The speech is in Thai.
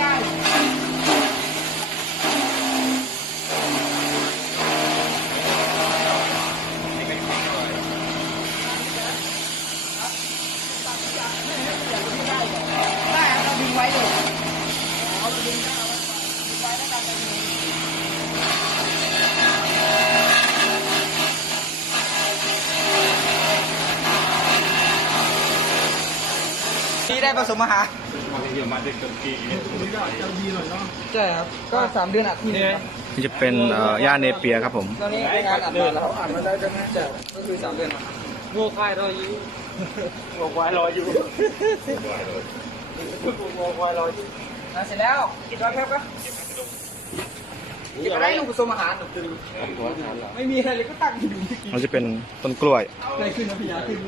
ย่างได้ครับเราดึงไว้เลยเอาเราดึงได้เอาดึงไว้แล้วกันเราดึงนี่ได้ผสมอาหาร ใช่ครับ ก็สามเดือนอัดทีนึงครับนี่จะเป็นเอ่อย่าเนเปียครับผมตอนนี้เป็นงานอัดมาแล้วอัดมาได้ก็น่าจะก็คือสามเดือนครับโง่ควายรออยู่โง่ควายรออยู่โง่ควายรออยู่นะเสร็จแล้วกินร้อยแคบก็กินอะไรลูกผสมอาหารหนุกดึงไม่มีอะไรเลยก็ตั้งอยู่เราจะเป็นต้นกล้วยอะไรขึ้นนะพี่ยาขึ้น